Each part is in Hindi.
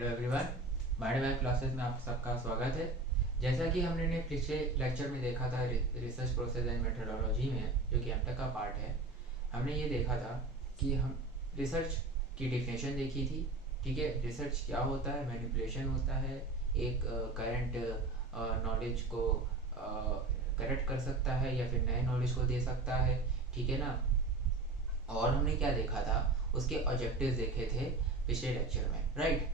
Hello everyone, mind map classes में आप सबका स्वागत है। जैसा कि हमने पिछले लेक्चर में देखा था रिसर्च प्रोसेस एंड मेथोडोलॉजी में, जो कि एमटेक का पार्ट है, हमने ये देखा था कि हम रिसर्च की डिफिनेशन देखी थी। ठीक है, रिसर्च क्या होता है, मैनिपुलेशन होता है, एक करंट नॉलेज को करेक्ट कर सकता है या फिर नए नॉलेज को दे सकता है। ठीक है ना। और हमने क्या देखा था, उसके ऑब्जेक्टिव्स देखे थे पिछले लेक्चर में, राइट।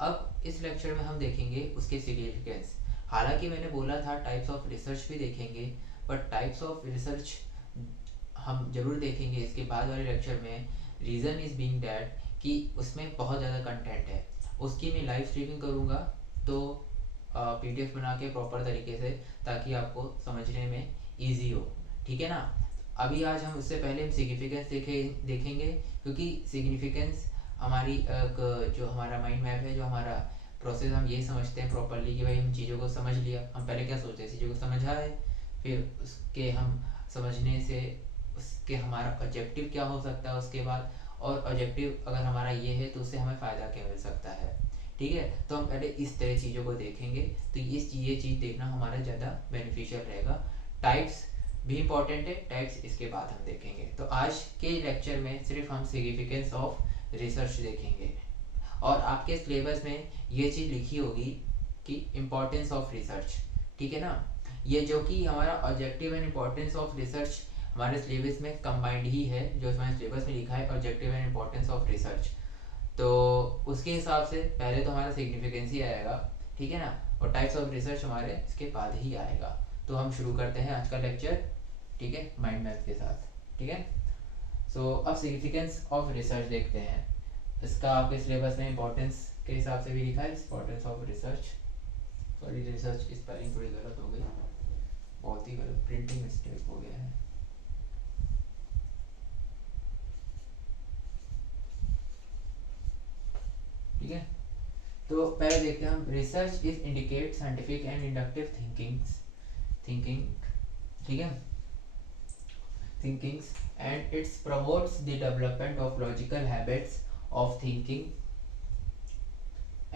अब इस लेक्चर में हम देखेंगे उसके सिग्निफिकेंस। हालांकि मैंने बोला था टाइप्स ऑफ रिसर्च भी देखेंगे, बट टाइप्स ऑफ रिसर्च हम जरूर देखेंगे इसके बाद वाले लेक्चर में। रीज़न इज़ बीइंग डैट कि उसमें बहुत ज़्यादा कंटेंट है। उसकी मैं लाइव स्ट्रीमिंग करूँगा, तो पीडीएफ बना के प्रॉपर तरीके से, ताकि आपको समझने में ईजी हो। ठीक है ना। अभी आज हम उससे पहले हम सिग्निफिकेंस देखेंगे, क्योंकि सिग्निफिकेंस हमारी जो हमारा माइंड मैप है, जो हमारा प्रोसेस, हम ये समझते हैं प्रॉपरली कि भाई हम चीज़ों को समझ लिया। हम पहले क्या सोचते हैं, चीज़ों को समझा है, फिर उसके हम समझने से उसके हमारा ऑब्जेक्टिव क्या हो सकता है उसके बाद, और ऑब्जेक्टिव अगर हमारा ये है तो उससे हमें फ़ायदा क्या मिल सकता है। ठीक है, तो हम पहले इस तरह चीज़ों को देखेंगे, तो ये चीज़ देखना हमारा ज़्यादा बेनिफिशियल रहेगा। टाइप्स भी इम्पॉर्टेंट है, टाइप्स इसके बाद हम देखेंगे। तो आज के लेक्चर में सिर्फ हम सिग्निफिकेंस ऑफ रिसर्च देखेंगे, और आपके सिलेबस में ये चीज़ लिखी होगी कि इम्पोर्टेंस ऑफ रिसर्च। ठीक है ना। ये जो कि हमारा objective and importance of research हमारे सिलेबस में कंबाइंड ही है, जो हमारे सिलेबस में लिखा है objective and importance of research. तो उसके हिसाब से पहले तो हमारा सिग्निफिकेंस ही आएगा। ठीक है ना। और टाइप्स ऑफ रिसर्च हमारे इसके बाद ही आएगा। तो हम शुरू करते हैं आज का लेक्चर, ठीक है, माइंड मैप के साथ। ठीक है। सो अब सिग्निफिकेंस ऑफ रिसर्च देखते हैं। इसका आपके सिलेबस में इंपॉर्टेंस के हिसाब से भी लिखा है, importance of research. Sorry, research की स्पेलिंग थोड़ी गलत हो गई, बहुत ही गलत प्रिंटिंग मिस्टेक हो गया है। ठीक है, तो पहले देखते हैं हम। Research is indicate scientific and inductive thinking. ठीक है, thinkings, and it promotes the development of logical habits of thinking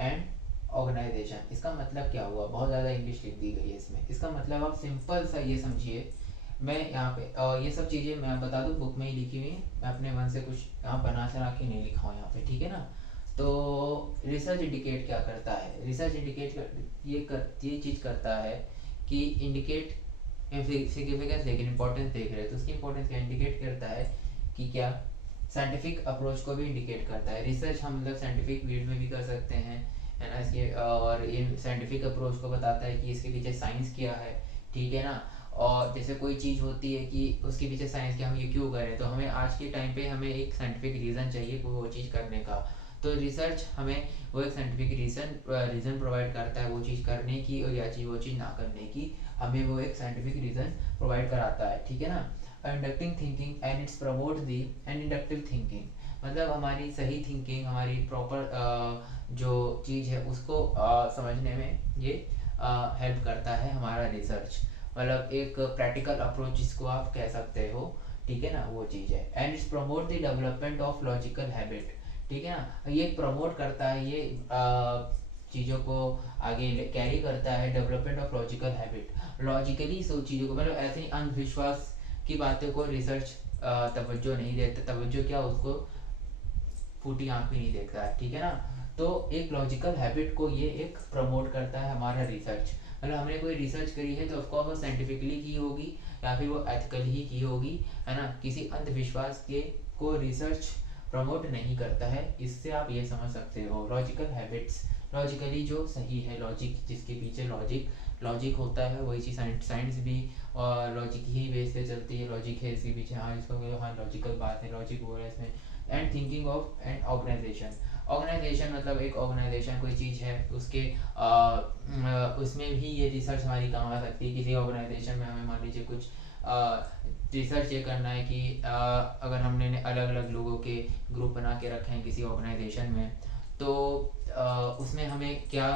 and organisation. इसका मतलब क्या हुआ, बहुत ज़्यादा इंग्लिश लिख दी गई है इसमें। इसका मतलब आप सिंपल सा ये समझिए। मैं यहाँ पे ये सब चीज़ें मैं बता दूँ, बुक में ही लिखी हुई है, मैं अपने मन से कुछ यहाँ बना चढ़ा के नहीं लिखा हूँ यहाँ पे। ठीक है ना। तो रिसर्च इंडिकेट क्या करता है, रिसर्च इंडिकेट ये चीज़ करता है कि इंडिकेट सिग्निफिकेंस, लेकिन इंपॉर्टेंस देख रहे हैं तो उसकी इंपॉर्टेंस क्या इंडिकेट करता है कि क्या साइंटिफिक अप्रोच को भी इंडिकेट करता है। रिसर्च हम मतलब साइंटिफिक फील्ड में भी कर सकते हैं, है ना। इसके और ये साइंटिफिक अप्रोच को बताता है कि इसके पीछे साइंस क्या है। ठीक है ना। और जैसे कोई चीज़ होती है कि उसके पीछे साइंस क्या, हम ये क्यों करें, तो हमें आज के टाइम पे हमें एक साइंटिफिक रीज़न चाहिए वो चीज़ करने का। तो रिसर्च हमें वो एक साइंटिफिक रीज़न प्रोवाइड करता है वो चीज़ करने की, और या चीज़ वो चीज़ ना करने की, हमें वो एक साइंटिफिक रीज़न प्रोवाइड कराता है। ठीक है ना। Inductive thinking and it's promote the and inductive thinking, मतलब हमारी सही थिंकिंग, हमारी प्रॉपर जो चीज़ है उसको समझने में ये हेल्प करता है हमारा रिसर्च। मतलब एक प्रैक्टिकल अप्रोच जिसको आप कह सकते हो। ठीक है ना, वो चीज़ है। And it's promote the development of logical habit. ठीक है ना, ये प्रमोट करता है, ये चीज़ों को आगे कैरी करता है, development of logical habit. Logically सो चीज़ों को, मतलब ऐसे ही अंधविश्वास की बातों को रिसर्च तवज्जो नहीं देता। तवज्जो क्या, उसको फूटी आंख भी नहीं देखता है। ठीक है ना। तो एक लॉजिकल हैबिट को ये एक प्रमोट करता है हमारा रिसर्च। मतलब हमने कोई रिसर्च करी है तो ऑफकोर्स वो साइंटिफिकली की होगी या फिर वो एथिकली ही की होगी, है ना। किसी अंधविश्वास के को रिसर्च प्रमोट नहीं करता है। इससे आप ये समझ सकते हो लॉजिकल हैबिट्स, लॉजिकली जो सही है, लॉजिक जिसके पीछे लॉजिक होता है, वही चीज़ साइंस भी और लॉजिक ही बेस पे चलती है। लॉजिक है इसके पीछे, हाँ इसको हाँ लॉजिकल बात है, लॉजिक हो रहा है इसमें। And thinking of and organisation मतलब एक ऑर्गेनाइजेशन कोई चीज़ है उसके उसमें भी ये रिसर्च हमारी काम आ सकती है। किसी ऑर्गेनाइजेशन में हमें मान लीजिए कुछ रिसर्च ये करना है कि अगर हमने अलग अलग लोगों के ग्रुप बना के रखे हैं किसी ऑर्गेनाइजेशन में, तो उसमें हमें क्या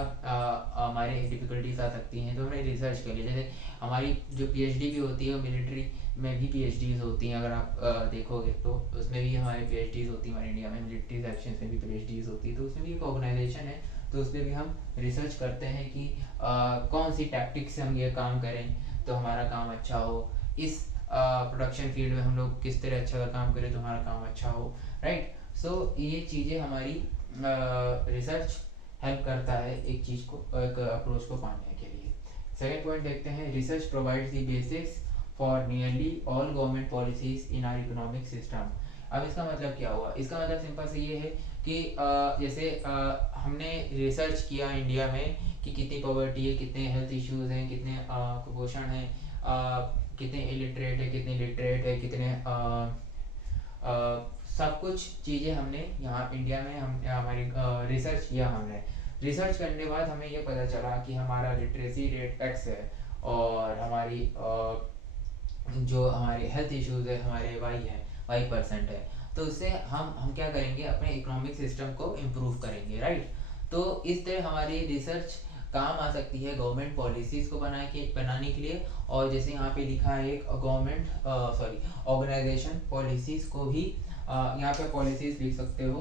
हमारे डिफ़िकल्टीज आ सकती हैं, तो हमने रिसर्च कर लिया। जैसे हमारी जो पीएचडी भी होती है, मिलिट्री में भी पीएचडीज होती हैं, अगर आप देखोगे तो उसमें भी हमारी पीएचडीज होती है। हमारे इंडिया में मिलिट्री सेक्शन में भी पीएचडीज होती है, तो उसमें भी एक ऑर्गेनाइजेशन है तो उस पर भी हम रिसर्च करते हैं कि कौन सी टैक्टिक से हम ये काम करें तो हमारा काम अच्छा हो, इस प्रोडक्शन फील्ड में हम लोग किस तरह अच्छा काम करें तो हमारा काम अच्छा हो, राइट। सो ये चीज़ें हमारी रिसर्च हेल्प करता है एक चीज़ को, एक अप्रोच को पाने के लिए। सेकेंड पॉइंट देखते हैं, research provides the basis for nearly all government policies in are economic system. अब इसका मतलब क्या हुआ, इसका मतलब सिंपल से ये है कि जैसे हमने रिसर्च किया इंडिया में कि कितनी पॉवर्टी है, कितने हेल्थ इश्यूज हैं, कितने कुपोषण हैं, कितने इलिटरेट है, कितने लिटरेट है, कितने सब कुछ चीज़ें हमने यहाँ इंडिया में हम हमारी रिसर्च किया। हमने रिसर्च करने के बाद हमें ये पता चला कि हमारा लिटरेसी रेट एक्स है और हमारी जो हमारे हेल्थ इश्यूज है हमारे वाई% है। तो उससे हम क्या करेंगे, अपने इकोनॉमिक सिस्टम को इम्प्रूव करेंगे, राइट। तो इस तरह हमारी रिसर्च काम आ सकती है गवर्नमेंट पॉलिसीज़ को बनाने के लिए। और जैसे यहाँ पे लिखा है एक गवर्नमेंट ऑर्गेनाइजेशन पॉलिसीज़ को भी यहाँ पे पॉलिसीज़ लिख सकते हो,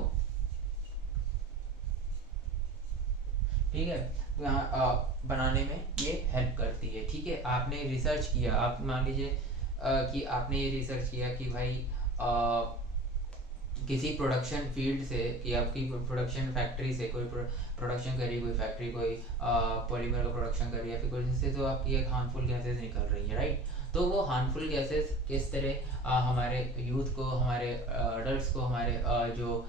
ठीक है। तो यहाँ बनाने में ये हेल्प करती है, ठीक है। आपने रिसर्च किया, आप मान लीजिए कि आपने ये रिसर्च किया कि भाई किसी प्रोडक्शन फील्ड से कि आपकी प्रोडक्शन फैक्ट्री से कोई प्रोडक्शन करी, कोई फैक्ट्री कोई पॉलीमर का प्रोडक्शन करी या फिर कोई जिससे तो आपकी एक हार्मफुल गैसेस निकल रही है, राइट। तो वो हार्मफुल गैसेस किस तरह हमारे यूथ को, हमारे अडल्ट को, हमारे जो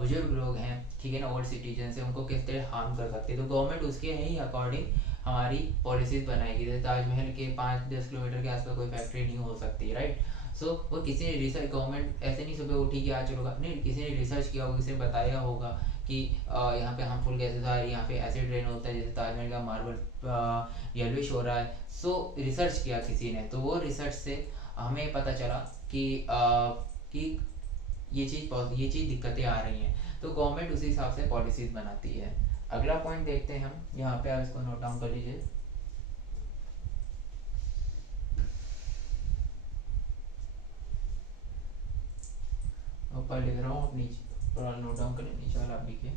बुजुर्ग लोग हैं, ठीक है ना, ओल्ड सिटीजन है, उनको किस तरह हार्म कर सकती है। तो गवर्नमेंट उसके ही अकॉर्डिंग हमारी पॉलिसीज बनाएगी। जैसे ताजमहल के 5-10 किलोमीटर के आसपास कोई फैक्ट्री नहीं हो सकती, राइट। सो वो किसी ने रिसर्च, गवर्नमेंट ऐसे नहीं सुबह उठी कि आज चलो, नहीं, किसी ने रिसर्च किया होगा, किसी ने बताया होगा कि यहाँ पे हार्मफुल गैसेस आ रही है, यहाँ पे एसिड रेन होता है, जैसे ताजमहल का मार्बल येलोइश हो रहा है। सो रिसर्च किया किसी ने, तो वो रिसर्च से हमें पता चला कि ये चीज़ दिक्कतें आ रही हैं, तो गवर्नमेंट उसी हिसाब से पॉलिसीज बनाती है। अगला पॉइंट देखते हैं हम, यहाँ पे आप इसको नोट डाउन कर लीजिए। ऊपर लिख रहा हूँ, नीचे थोड़ा नोट डाउन करें, नीचे वाला आप लिखिए।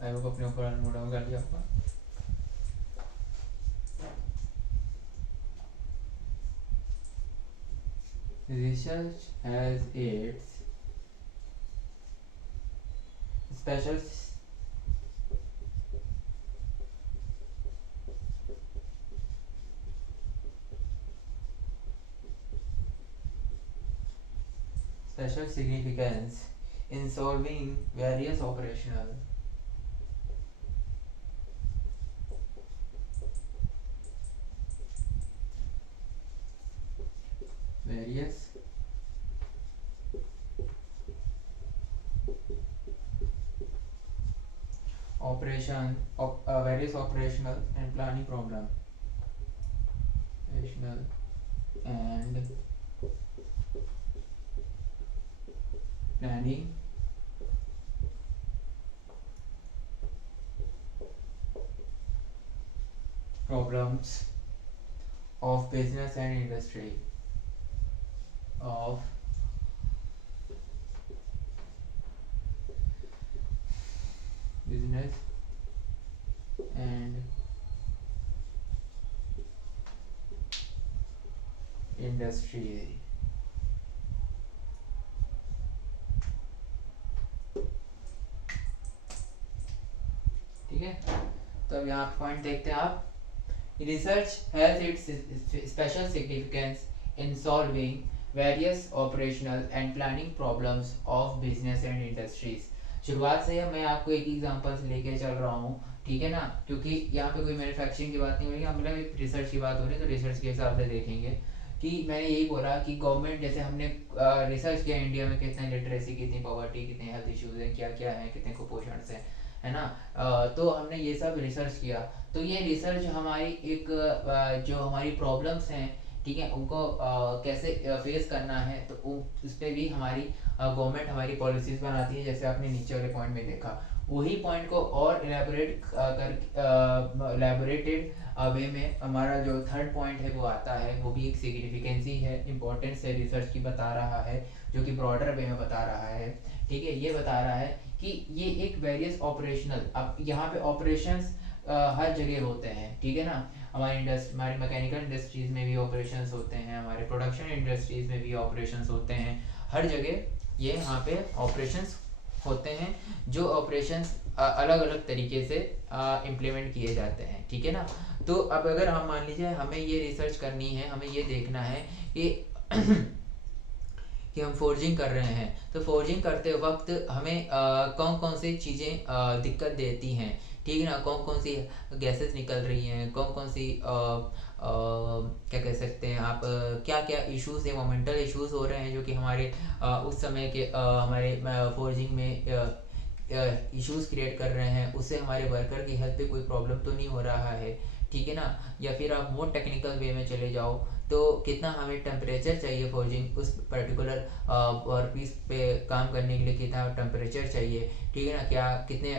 आई होप अपने ऊपर नोट डाउन कर लिया आपका। Research has its special significance in solving various various operational and planning problem, operational and planning problems of business and industry of business and industry। ठीक है, तो अब यहाँ पॉइंट देखते हैं आप। Research has its special significance in solving various operational and planning problems of business and industries. शुरुआत से मैं आपको एक एग्जांपल्स लेके चल रहा हूँ, ठीक है ना, क्योंकि यहाँ पे कोई मैन्युफैक्चरिंग की बात नहीं हो रही, मतलब एक रिसर्च की बात हो रही है, तो रिसर्च के हिसाब से देखेंगे कि मैंने यही बोला कि गवर्नमेंट, जैसे हमने रिसर्च किया इंडिया में कितने लिटरेसी, कितनी पॉवर्टी, कितने हेल्थ इश्यूज हैं, क्या क्या हैं, कितने कुपोषण से, है ना। तो हमने ये सब रिसर्च किया। तो ये रिसर्च हमारी एक जो हमारी प्रॉब्लम्स हैं, ठीक है, उनको कैसे फेस करना है, तो उस पर भी हमारी गवर्नमेंट हमारी पॉलिसीज बनाती है, जैसे आपने नीचे वाले पॉइंट में देखा। वही पॉइंट को और इलेबोरेटेड वे में हमारा जो थर्ड पॉइंट है वो आता है, वो भी एक सिग्निफिकेंसी है, इंपॉर्टेंस है रिसर्च की बता रहा है, जो कि ब्रॉडर वे में बता रहा है। ठीक है, ये बता रहा है कि ये एक वेरियस ऑपरेशनल, अब यहाँ पे ऑपरेशंस हर जगह होते हैं, ठीक है ना। हमारी मैकेनिकल इंडस्ट्रीज में भी ऑपरेशंस होते हैं, हमारे प्रोडक्शन इंडस्ट्रीज में भी ऑपरेशंस होते हैं, हर जगह ये यहाँ पे ऑपरेशंस होते हैं, जो ऑपरेशंस अलग अलग तरीके से इम्प्लीमेंट किए जाते हैं, ठीक है ना। तो अब अगर हम मान लीजिए हमें ये रिसर्च करनी है, हमें ये देखना है कि कि हम फोर्जिंग कर रहे हैं, तो फोर्जिंग करते वक्त हमें कौन कौन सी चीज़ें दिक्कत देती हैं, ठीक है ना। कौन कौन सी गैसेस निकल रही हैं, कौन कौन सी क्या कह सकते हैं आप, क्या क्या इश्यूज, मोमेंटल इश्यूज हो रहे हैं जो कि हमारे उस समय के हमारे फोर्जिंग में इश्यूज क्रिएट कर रहे हैं, उससे हमारे वर्कर की हेल्थ पे कोई प्रॉब्लम तो नहीं हो रहा है, ठीक है ना। या फिर आप मोर टेक्निकल वे में चले जाओ, तो कितना हमें टेम्परेचर चाहिए फोर्जिंग उस पर्टिकुलर वर्क पीस पे काम करने के लिए, कितना टेम्परेचर चाहिए, ठीक है ना। क्या कितने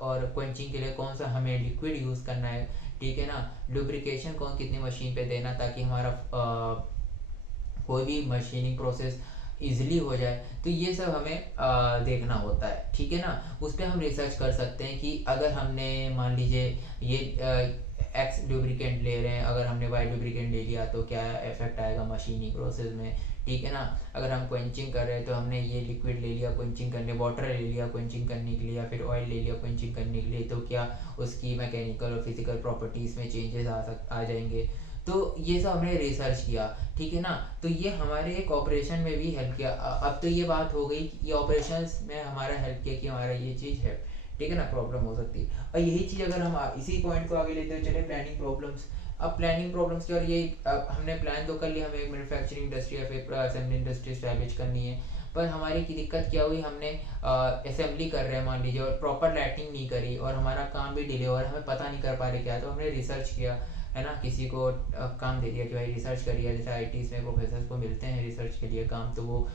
और क्वेंचिंग के लिए कौन सा हमें लिक्विड यूज़ करना है, ठीक है ना। लुब्रिकेशन कौन कितनी मशीन पे देना, ताकि हमारा कोई भी मशीनिंग प्रोसेस इजीली हो जाए। तो ये सब हमें देखना होता है, ठीक है ना। उस पर हम रिसर्च कर सकते हैं कि अगर हमने मान लीजिए ये एक्स लुब्रिकेंट ले रहे हैं, अगर हमने वाई लुब्रिकेंट ले लिया तो क्या इफेक्ट आएगा मशीनिंग प्रोसेस में, ठीक है ना। अगर हम क्वेंचिंग कर रहे हैं तो हमने ये लिक्विड ले लिया क्वेंचिंग करने, वाटर ले लिया क्वेंचिंग करने के लिए, या फिर ऑयल ले लिया क्वेंचिंग करने के लिए, तो क्या उसकी मैकेनिकल और फिजिकल प्रॉपर्टीज़ में चेंजेस आ जाएंगे। तो ये सब हमने रिसर्च किया, ठीक है ना। तो ये हमारे एक ऑपरेशन में भी हेल्प किया। अब तो ये बात हो गई कि ये ऑपरेशंस में हमारा हेल्प किया कि हमारा ये चीज़ है, ठीक है ना, प्रॉब्लम हो सकती है। और यही चीज़ अगर हम इसी पॉइंट को आगे लेते हुए चले, प्लानिंग प्रॉब्लम्स। अब प्लानिंग प्रॉब्लम्स की, और ये अब हमने प्लान तो कर लिया, हमें एक मैन्युफैक्चरिंग इंडस्ट्री या फिर असेंबली इंडस्ट्री स्टैब्लिश करनी है, पर हमारी की दिक्कत क्या हुई, हमने असेंबली कर रहे हैं मान लीजिए, और प्रॉपर लाइटिंग नहीं करी, और हमारा काम भी डिले हो रहा है, हमें पता नहीं कर पा रहे क्या। तो हमने रिसर्च किया, है ना, किसी को काम दे दिया कि भाई रिसर्च करिए, जैसे आईटीज़ में प्रोफेसर को मिलते हैं रिसर्च के लिए काम, तो वो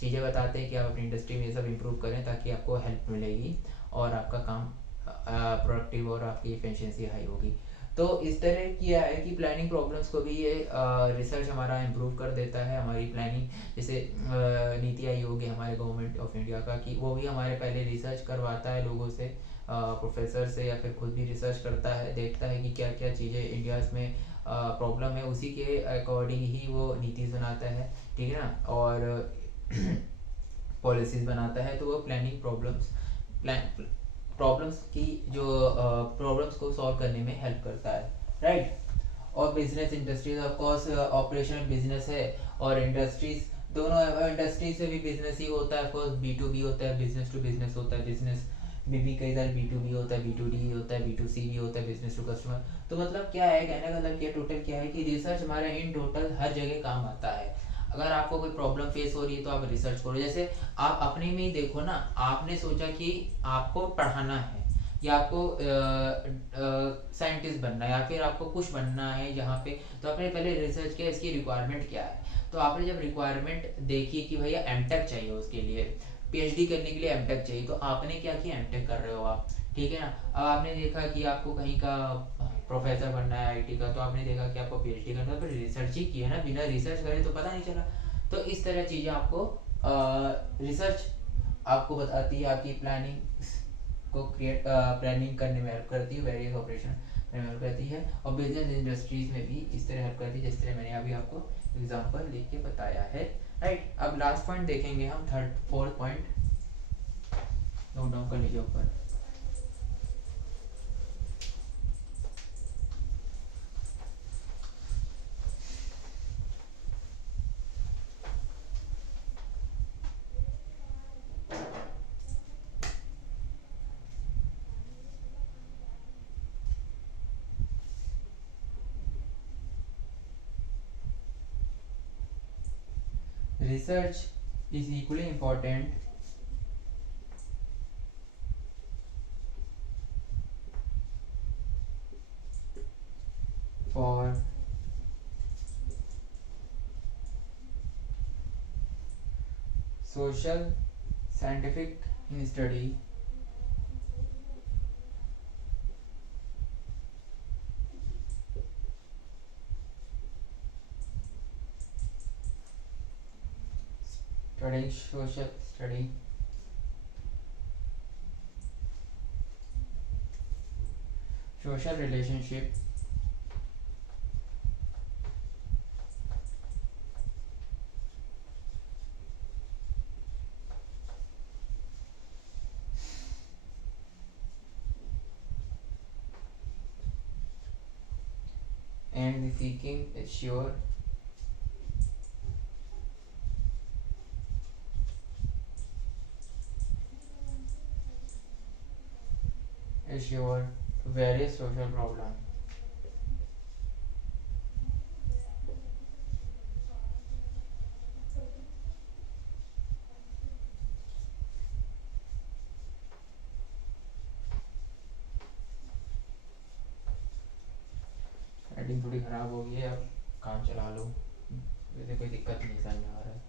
चीज़ें बताते हैं कि आप अपनी इंडस्ट्री में ये सब इम्प्रूव करें, ताकि आपको हेल्प मिलेगी और आपका काम प्रोडक्टिव और आपकी एफिशिएंसी हाई होगी। तो इस तरह किया है कि प्लानिंग प्रॉब्लम्स को भी ये रिसर्च हमारा इम्प्रूव कर देता है, हमारी प्लानिंग। जैसे नीति आयोग है हमारे गवर्नमेंट ऑफ इंडिया का, कि वो भी हमारे पहले रिसर्च करवाता है लोगों से, प्रोफेसर से, या फिर खुद भी रिसर्च करता है, देखता है कि क्या क्या चीज़ें इंडिया में प्रॉब्लम है, उसी के अकॉर्डिंग ही वो नीति बनाता है, ठीक है ना, और पॉलिसीज बनाता है। तो वो प्लानिंग प्लान प्रॉब्लम्स की जो प्रॉब्लम्स को सॉल्व करने में हेल्प करता है, राइट। और business industries of course operational business है, और इंडस्ट्रीज दोनों, इंडस्ट्री से भी बिजनेस ही होता है, of course B to B होता है, बिजनेस टू बिजनेस होता है, बिजनेस में भी कई सारे बी टू बी होता है, बी टू डी होता है, बी टू सी भी होता है, बिजनेस टू कस्टमर। तो मतलब क्या है, कहने का मतलब क्या टोटल क्या है कि रिसर्च हमारा इन टोटल हर जगह काम आता है। अगर आपको कोई प्रॉब्लम फेस हो रही है तो आप रिसर्च करो। जैसे आप अपने में ही देखो ना, आपने सोचा कि आपको पढ़ाना है, या आपको साइंटिस्ट बनना है, या फिर आपको कुछ बनना है यहाँ पे, तो आपने पहले रिसर्च किया इसकी रिक्वायरमेंट क्या है। तो आपने जब रिक्वायरमेंट देखी कि भैया एमटेक चाहिए, उसके लिए पीएचडी करने के लिए एमटेक चाहिए, तो आपने क्या किया, एमटेक कर रहे हो आप, ठीक है ना। अब आपने देखा कि आपको कहीं का प्रोफेसर बनना है आईटी का, तो आपने देखा कि आपको पीएचडी करना है, फिर रिसर्च ही किया ना, बिना रिसर्च करे तो पता नहीं चला। तो इस तरह चीज़ें आपको रिसर्च आपको बताती है, आपकी प्लानिंग को क्रिएट प्लानिंग करने में हेल्प करती है, वेरियस ऑपरेशन में हेल्प करती है, और बिजनेस इंडस्ट्रीज में भी इस तरह हेल्प करती है, जिस तरह मैंने अभी आपको एग्जांपल लेके बताया है, राइट। अब लास्ट पॉइंट देखेंगे हम, third fourth point, note down कर लीजिए ऊपर। Research is equally important for social scientific study studying social study social relationship and seeking assure various social problem. Heading थोड़ी ख़राब हो गई है, अब काम चला लो, वैसे कोई दिक्कत नहीं समझ आ रहा है।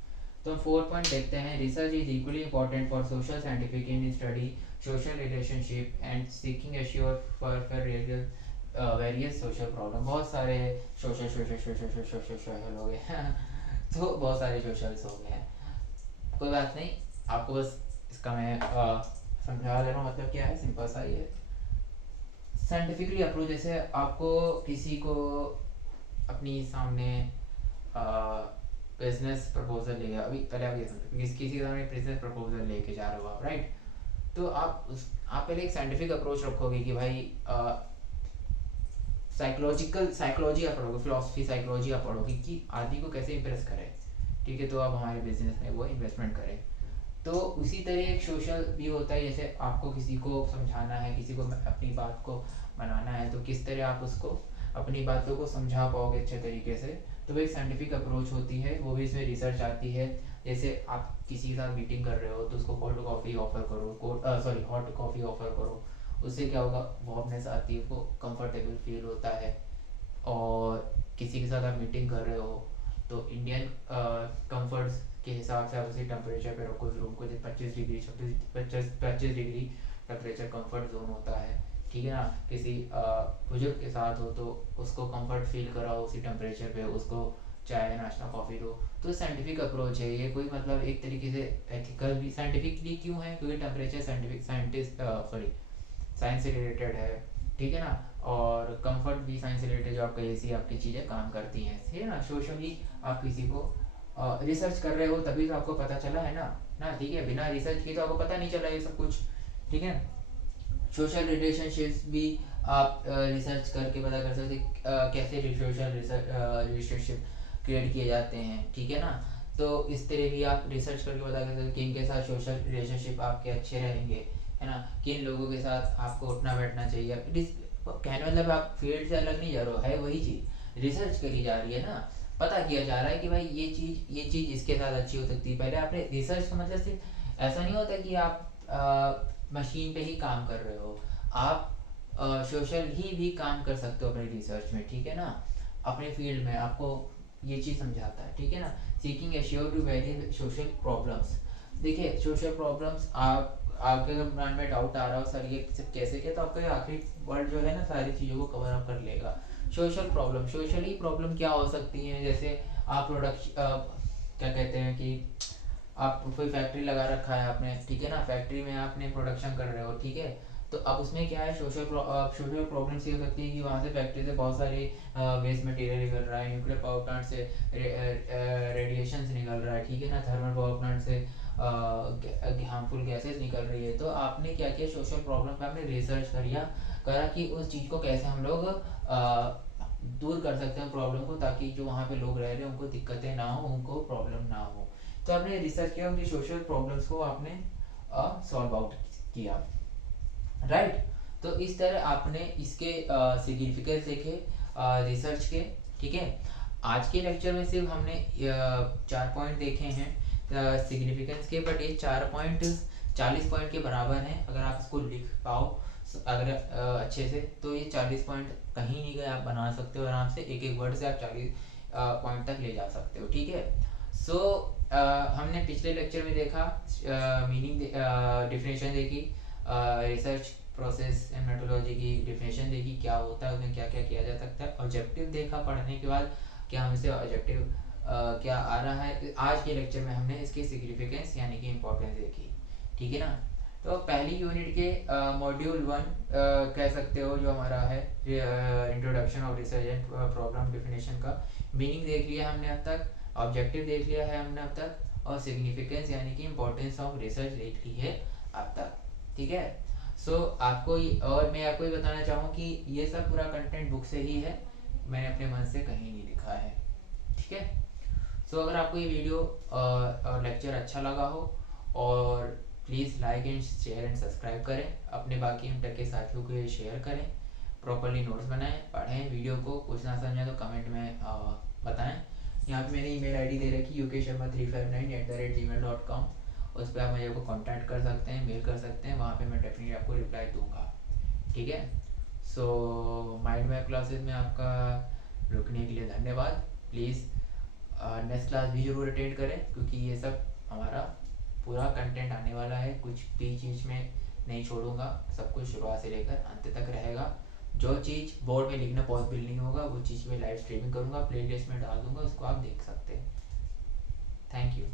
तो हम 4 पॉइंट देखते हैं। Research is equally important for social scientific in study social relationship and seeking assure for various social problem. बहुत सारे social social social social social हो गए तो बहुत सारे सोशल्स हो गए हैं, कोई बात नहीं, आपको बस इसका मैं समझा दे रहा हूँ। मतलब क्या है, सिंपल सा ही है। साइंटिफिकली अप्रोच, जैसे आपको किसी को अपनी सामने बिजनेस प्रपोजल लेके, अभी पहले आप ये समझो, किसी के सामने बिजनेस प्रपोजल लेके जा रहे हो आप, राइट? तो आप पहले एक साइंटिफिक अप्रोच रखोगे कि भाई साइकोलॉजी आप पढ़ोगे, फिलोसफी साइकोलॉजी आप पढ़ोगे कि आदमी को कैसे इंप्रेस करें, ठीक है, तो आप हमारे बिजनेस में वो इन्वेस्टमेंट करें। तो उसी तरह एक सोशल भी होता है, जैसे आपको किसी को समझाना है, किसी को अपनी बात को मनाना है, तो किस तरह आप उसको अपनी बातों को समझा पाओगे अच्छे तरीके से, तो वो एक साइंटिफिक अप्रोच होती है, वो भी इसमें रिसर्च आती है। जैसे आप किसी के साथ मीटिंग कर रहे हो तो उसको कोल्ड कॉफ़ी ऑफर करो, सॉरी हॉट कॉफ़ी ऑफर करो, उससे क्या होगा, वार्मनेस आती है, उसको कंफर्टेबल फील होता है। और किसी के साथ आप मीटिंग कर रहे हो तो इंडियन कंफर्ट्स के हिसाब से आप उसी टेम्परेचर पे रखो उस रूम को, जैसे 25 degree 25 degree temperature comfort zone होता है, ठीक है ना। किसी बुजुर्ग के साथ हो तो उसको कंफर्ट फील कराओ उसी टेम्परेचर पे, उसको चाय नाश्ता कॉफ़ी दो। तो साइंटिफिक अप्रोच है ये, कोई मतलब एक तरीके से एथिकल भी, साइंटिफिकली क्यों है, क्योंकि टेम्परेचर साइंस से रिलेटेड है, ठीक है ना। और कंफर्ट भी साइंस से रिलेटेड, जो आपका एसी आपकी चीज़ें काम करती हैं, ठीक है ना। सोशली आप किसी को रिसर्च कर रहे हो तभी तो आपको पता चला है ना, ठीक है, बिना रिसर्च के तो आपको पता नहीं चला ये सब कुछ, ठीक है। सोशल रिलेशनशिप्स भी आप रिसर्च करके पता कर सकते कैसे सोशल रिलेशनशिप क्रिएट किए जाते हैं, ठीक है ना। तो इस तरह भी आप रिसर्च करके पता कर सकते किन के साथ सोशल रिलेशनशिप आपके अच्छे रहेंगे, है ना, किन लोगों के साथ आपको उठना बैठना चाहिए। कहने मतलब आप फील्ड से अलग नहीं जा रहे हो, है वही चीज़, रिसर्च करी जा रही है ना, पता किया जा रहा है कि भाई ये चीज़ इसके साथ अच्छी हो सकती है। पहले आपने रिसर्च का मतलब सिर्फ ऐसा नहीं होता कि आप मशीन पे ही काम कर रहे हो, आप सोशल ही भी काम कर सकते हो अपने रिसर्च में, ठीक है ना। अपने फील्ड में आपको ये चीज़ समझाता है, ठीक है ना। Seeking assure to very social problems, देखिए सोशल प्रॉब्लम्स, आप आपके अगर मन में डाउट आ रहा हो सर ये सब कैसे क्या, तो आपका ये आखिरी वर्ड जो है ना सारी चीज़ों को कवर अप कर लेगा। सोशल प्रॉब्लम, सोशली प्रॉब्लम क्या हो सकती हैं, जैसे आप क्या कहते हैं कि आप कोई फैक्ट्री लगा रखा है आपने, ठीक है ना, फैक्ट्री में आपने प्रोडक्शन कर रहे हो, ठीक है। तो अब उसमें क्या है, सोशल प्रॉब्लम्स ये हो सकती है कि वहाँ से फैक्ट्री से बहुत सारी वेस्ट मटेरियल निकल रहा है, न्यूक्लियर पावर प्लांट से रेडिएशन निकल रहा है, ठीक है ना, थर्मल पावर प्लांट से हार्मफुल गैसेस निकल रही है। तो आपने क्या किया, सोशल प्रॉब्लम पे आपने रिसर्च करा कि उस चीज़ को कैसे हम लोग दूर कर सकते हैं प्रॉब्लम को, ताकि जो वहाँ पे लोग रह रहे हैं उनको दिक्कतें ना हो, उनको प्रॉब्लम ना हो। तो आपने रिसर्च किया, उनकी सोशल प्रॉब्लम्स को आपने सॉल्व आउट किया, राइट। तो इस तरह आपने इसके सिग्निफिकेंस देखे रिसर्च के, ठीक है। आज के लेक्चर में सिर्फ हमने 4 पॉइंट देखे हैं सिग्निफिकेंस के, बट ये 4 पॉइंट 40 पॉइंट के बराबर हैं अगर आप इसको लिख पाओ अगर अच्छे से, तो ये 40 पॉइंट कहीं नहीं गए, आप बना सकते हो आराम से, एक एक वर्ड से आप 40 पॉइंट तक ले जा सकते हो, ठीक है। सो हमने पिछले लेक्चर में देखा मीनिंग, डिफिनेशन देखी, रिसर्च प्रोसेस एंड मेथोडोलॉजी की डिफिनेशन देखी, क्या होता है उसमें, क्या क्या किया जा सकता है, ऑब्जेक्टिव देखा पढ़ने के बाद, क्या हमसे ऑब्जेक्टिव क्या आ रहा है। आज के लेक्चर में हमने इसकी सिग्निफिकेंस यानी कि इम्पोर्टेंस देखी, ठीक है ना। तो पहली यूनिट के मॉड्यूल 1 कह सकते हो जो हमारा है, introduction of research and problem definition का मीनिंग देख लिया हमने अब तक, ऑब्जेक्टिव देख लिया है हमने अब तक, और सिग्निफिकेंस यानी कि इम्पोर्टेंस ऑफ रिसर्च देख ली है अब तक, ठीक है। आपको और मैं आपको ये बताना चाहूँ कि ये सब पूरा कंटेंट बुक से ही है, मैंने अपने मन से कहीं नहीं लिखा है, ठीक है। अगर आपको ये वीडियो और लेक्चर अच्छा लगा हो, और please like and share and subscribe करें, अपने बाकी एमटेक के साथियों को ये शेयर करें, प्रॉपरली नोट्स बनाएं, पढ़ें वीडियो को, कुछ ना समझे तो कमेंट में बताएं। यहाँ पे मैंने ईमेल आईडी दे रखी ukSharma359@gmail.com, उस पर आप मुझे को कांटेक्ट कर सकते हैं, मेल कर सकते हैं, वहाँ पे मैं डेफिनेटली आपको रिप्लाई दूंगा, ठीक है। माइंड मैप क्लासेस में आपका रुकने के लिए धन्यवाद। प्लीज़ नेक्स्ट क्लास भी जरूर अटेंड करें, क्योंकि ये सब हमारा पूरा कंटेंट आने वाला है, कुछ भी चीज़ में नहीं छोड़ूंगा, सब कुछ शुरुआत से लेकर अंत तक रहेगा। जो चीज़ बोर्ड में लिखना पॉसिबल नहीं होगा वो चीज़ में लाइव स्ट्रीमिंग करूंगा, प्लेलिस्ट में डाल दूंगा, उसको आप देख सकते हैं। Thank you.